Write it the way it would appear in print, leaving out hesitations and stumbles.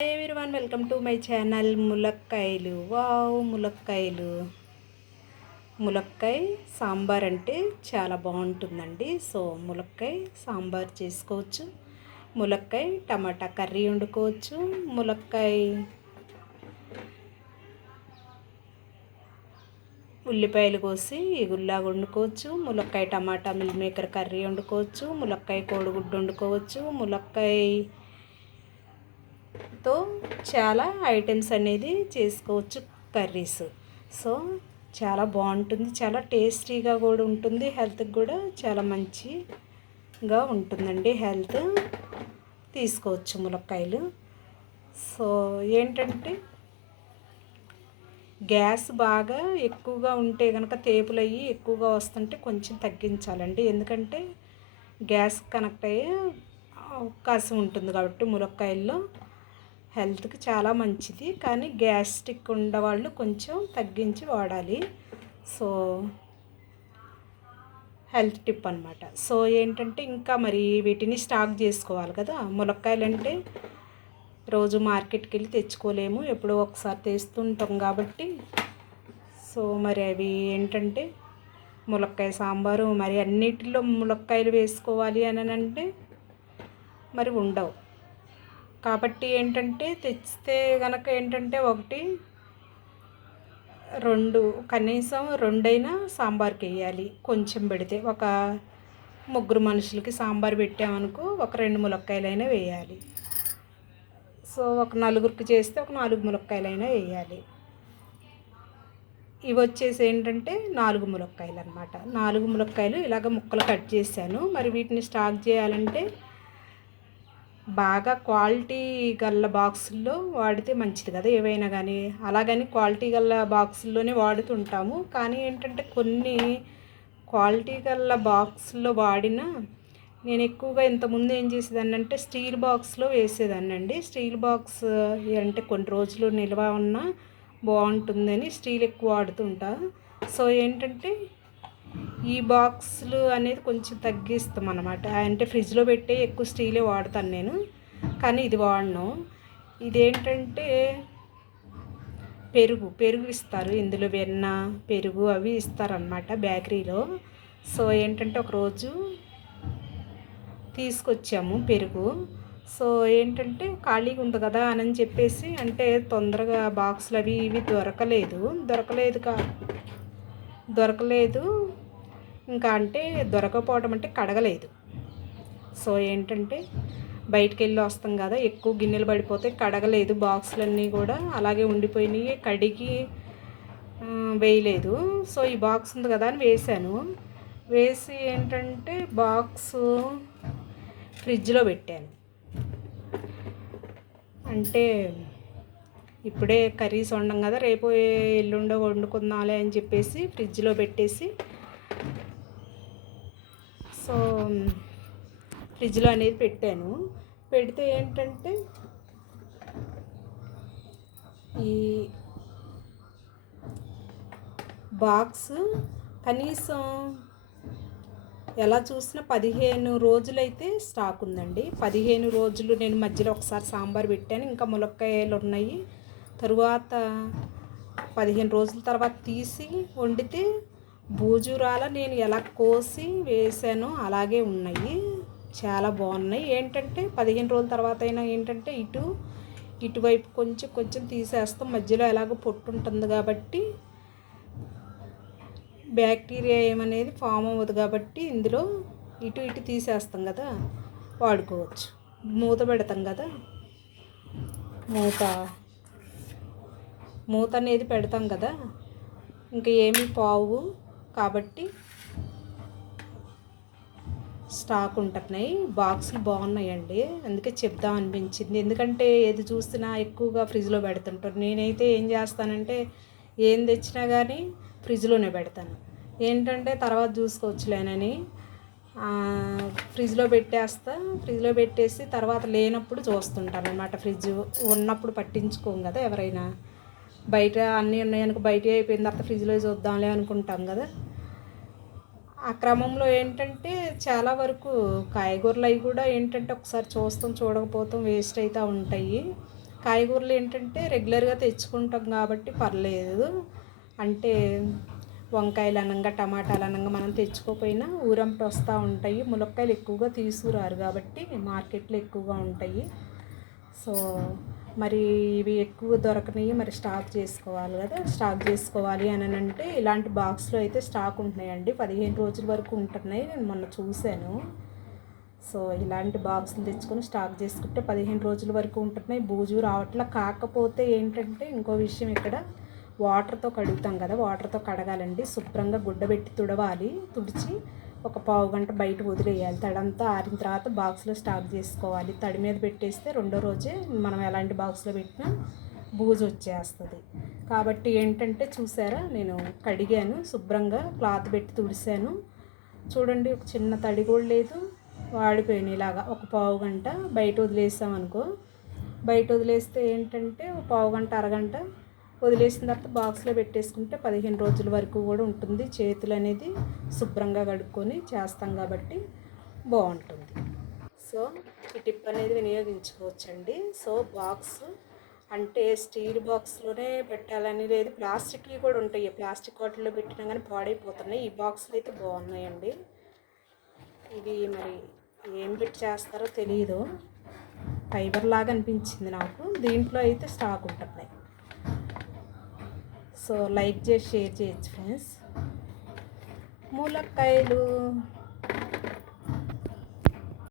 Hi everyone, welcome to my channel. ములక్కాయలు, wow ములక్కాయలు. ములక్కాయ సాంబార్ అంటే చాలా బాగుంటుందండి. సో ములక్కాయ సాంబార్ చేసుకోవచ్చు, ములక్కాయ టమాటా కర్రీ వండుకోవచ్చు, ములక్కాయ ఉల్లిపాయలు కోసి గుల్లాగా వండుకోవచ్చు, ములక్కాయ టమాటా మిల్ మేకర్ కర్రీ వండుకోవచ్చు, ములక్కాయ కోడిగుడ్డు వండుకోవచ్చు, ములక్కాయతో చాలా ఐటమ్స్ అనేది చేసుకోవచ్చు కర్రీస్. సో చాలా బాగుంటుంది, చాలా టేస్టీగా కూడా ఉంటుంది, హెల్త్కి కూడా చాలా మంచిగా ఉంటుందండి. హెల్త్ తీసుకోవచ్చు ములక్కాయలు. సో ఏంటంటే గ్యాస్ బాగా ఎక్కువగా ఉంటే కనుక తేపులు అయ్యి ఎక్కువగా వస్తుంటే కొంచెం తగ్గించాలండి, ఎందుకంటే గ్యాస్ కనెక్ట్ అయ్యే అవకాశం ఉంటుంది కాబట్టి ములక్కాయల్లో హెల్త్కి చాలా మంచిది. కానీ గ్యాస్ట్రిక్ ఉండేవాళ్ళు కొంచెం తగ్గించి వాడాలి. సో హెల్త్ టిప్ అనమాట. సో ఏంటంటే ఇంకా మరి వీటిని స్టాక్ చేసుకోవాలి కదా. ములక్కాయలు అంటే రోజు మార్కెట్కి వెళ్ళి తెచ్చుకోలేము, ఎప్పుడో ఒకసారి తెస్తుంటాం కాబట్టి. సో మరి అవి ఏంటంటే ములక్కాయ సాంబారు మరి అన్నిటిలో ములక్కాయలు వేసుకోవాలి అని అంటే మరి ఉండవు కాబట్టి ఏంటంటే తెచ్చితే కనుక ఏంటంటే ఒకటి రెండు, కనీసం రెండైనా సాంబార్కి వేయాలి. కొంచెం పెడితే ఒక ముగ్గురు మనుషులకి సాంబార్ పెట్టామనుకో ఒక 2 ములక్కాయలైనా వేయాలి. సో ఒక నలుగురికి చేస్తే ఒక 4 ములక్కాయలైనా వేయాలి. ఇవి వచ్చేసి ఏంటంటే 4 ములక్కాయలు అనమాట. 4 ములక్కాయలు ఇలాగ ముక్కలు కట్ చేశాను. మరి వీటిని స్టాక్ చేయాలంటే బాగా క్వాలిటీ గల్ల బాక్సుల్లో వాడితే మంచిది కదా ఏవైనా కానీ. అలాగని క్వాలిటీ గల్ల బాక్సుల్లోనే వాడుతుంటాము, కానీ ఏంటంటే కొన్ని క్వాలిటీ గల్ల బాక్సుల్లో వాడినా నేను ఎక్కువగా ఇంతకుముందు ఏం చేసేదాన్ని అంటే స్టీల్ బాక్స్లో వేసేదాన్ని అండి. స్టీల్ బాక్స్ అంటే కొన్ని రోజులు నిల్వ ఉన్నా బాగుంటుందని స్టీల్ ఎక్కువ వాడుతుంటా. సో ఏంటంటే ఈ బాక్సులు అనేది కొంచెం తగ్గిస్తాం అన్నమాట. అంటే ఫ్రిడ్జ్లో పెట్టే ఎక్కువ స్టీలే వాడతాను నేను, కానీ ఇది వాడను. ఇదేంటంటే పెరుగు ఇస్తారు ఇందులో, వెన్న పెరుగు అవి ఇస్తారనమాట బేకరీలో. సో ఏంటంటే ఒకరోజు తీసుకొచ్చాము పెరుగు. సో ఏంటంటే ఖాళీగా ఉంది కదా అని చెప్పేసి, అంటే తొందరగా బాక్సులు అవి ఇవి దొరకలేదు ఇంకా, అంటే దొరకపోవడం అంటే కడగలేదు. సో ఏంటంటే బయటికి వెళ్ళి వస్తాం కదా, ఎక్కువ గిన్నెలు పడిపోతే కడగలేదు, బాక్సులన్నీ కూడా అలాగే ఉండిపోయినాయి, కడిగి వేయలేదు. సో ఈ బాక్స్ ఉంది కదా అని వేసి ఏంటంటే బాక్సు ఫ్రిడ్జ్లో పెట్టాను. అంటే ఇప్పుడే కర్రీస్ వండం కదా, రేపు ఎల్లుండో వండుకుందాంలే అని చెప్పేసి ఫ్రిడ్జ్లో పెట్టేసి, సో ఫ్రిడ్జ్లో అనేది పెట్టాను. పెడితే ఏంటంటే ఈ బాక్స్ కనీసం ఎలా చూసినా 15 రోజులైతే స్టాక్ ఉందండి. 15 రోజులు నేను మధ్యలో ఒకసారి సాంబార్ పెట్టాను, ఇంకా ములక్కాయలు ఉన్నాయి. తరువాత 15 రోజుల తర్వాత తీసి వండితే బూజురాల నేను ఎలా కోసి వేసానో అలాగే ఉన్నాయి, చాలా బాగున్నాయి. ఏంటంటే 15 రోజుల తర్వాత అయినా ఏంటంటే ఇటువైపు కొంచెం తీసేస్తాం, మధ్యలో ఎలాగో పొట్టు ఉంటుంది కాబట్టి బ్యాక్టీరియా ఏమనేది ఫామ్ అవ్వదు కాబట్టి ఇందులో ఇటు తీసేస్తాం కదా, వాడుకోవచ్చు. మూత పెడతాం కదా, మూత అనేది పెడతాం కదా, ఇంకా ఏమీ పావు కాబట్టి స్టాక్ ఉంటున్నాయి. బాక్సులు బాగున్నాయండి, అందుకే చెప్దాం అనిపించింది. ఎందుకంటే ఏది చూసినా ఎక్కువగా ఫ్రిడ్జ్లో పెడుతుంటారు. నేనైతే ఏం చేస్తానంటే ఏం తెచ్చినా కానీ ఫ్రిడ్జ్లోనే పెడతాను. ఏంటంటే తర్వాత చూసుకోవచ్చులేనని ఫ్రిడ్జ్లో పెట్టేసి తర్వాత లేనప్పుడు చూస్తుంటాను అనమాట. ఫ్రిడ్జ్ ఉన్నప్పుడు పట్టించుకోం కదా ఎవరైనా, బయట అన్నీ ఉన్నాయనుకో బయట అయిపోయిన తర్వాత ఫ్రిడ్జ్లో చూద్దాంలే అనుకుంటాం కదా. ఆ క్రమంలో ఏంటంటే చాలా వరకు కాయగూరలు అవి కూడా ఏంటంటే ఒకసారి చూడకపోతాం, వేస్ట్ అవుతూ ఉంటాయి. కాయగూరలు ఏంటంటే రెగ్యులర్గా తెచ్చుకుంటాం కాబట్టి పర్లేదు. అంటే వంకాయలు అనంగా టమాటాలు అనంగా మనం తెచ్చుకోపోయినా ఊరంట వస్తూ ఉంటాయి. ములక్కాయలు ఎక్కువగా తీసుకురారు కాబట్టి మార్కెట్లో ఎక్కువగా ఉంటాయి. సో మరి ఇవి ఎక్కువ దొరకనివి మరి స్టాక్ చేసుకోవాలి కదా. స్టాక్ చేసుకోవాలి అని అంటే ఇలాంటి బాక్స్లో అయితే స్టాక్ ఉంటున్నాయండి. 15 రోజుల వరకు ఉంటున్నాయి. నేను మొన్న చూశాను. సో ఇలాంటి బాక్సులు తెచ్చుకొని స్టాక్ చేసుకుంటే 15 రోజుల వరకు ఉంటున్నాయి. బూజు రావట్లా. కాకపోతే ఏంటంటే ఇంకో విషయం, ఇక్కడ వాటర్తో కడుగుతాం కదా, వాటర్తో కడగాలండి. శుభ్రంగా గుడ్డబెట్టి తుడవాలి. తుడిచి ఒక పావు గంట బయట వదిలేయాలి. తడంతా ఆరిన తర్వాత బాక్స్లో స్టాక్ చేసుకోవాలి. తడి మీద పెట్టేస్తే రెండో రోజే మనం ఎలాంటి బాక్స్లో పెట్టినా బూజు వచ్చేస్తుంది. కాబట్టి ఏంటంటే చూసారా, నేను కడిగాను శుభ్రంగా, క్లాత్ పెట్టి తుడిసాను. చూడండి, ఒక చిన్న తడి కూడా లేదు. వాడిపోయినాయి. ఇలాగా ఒక పావు గంట బయట వదిలేసామనుకో, బయట వదిలేస్తే ఏంటంటే ఒక పావు గంట అరగంట వదిలేసిన తర్వాత బాక్స్లో పెట్టేసుకుంటే 15 రోజుల వరకు కూడా ఉంటుంది. చేతులు అనేది శుభ్రంగా కడుక్కొని చేస్తాం కాబట్టి బాగుంటుంది. సో ఈ టిప్ అనేది వినియోగించుకోవచ్చండి. సో బాక్స్ అంటే స్టీల్ బాక్స్లోనే పెట్టాలని లేదు, ప్లాస్టిక్వి కూడా ఉంటాయి. ప్లాస్టిక్ వాటిల్లో పెట్టినా కానీ పాడైపోతున్నాయి. ఈ బాక్స్లు అయితే బాగున్నాయండి. ఇవి మరి ఏం పెట్టి చేస్తారో తెలియదు, ఫైబర్ లాగా అనిపించింది నాకు. దీంట్లో అయితే స్టాక్ ఉంటుంది. సో లైక్ చేసి షేర్ చేయొచ్చు ఫ్రెండ్స్. ములక్కాయలు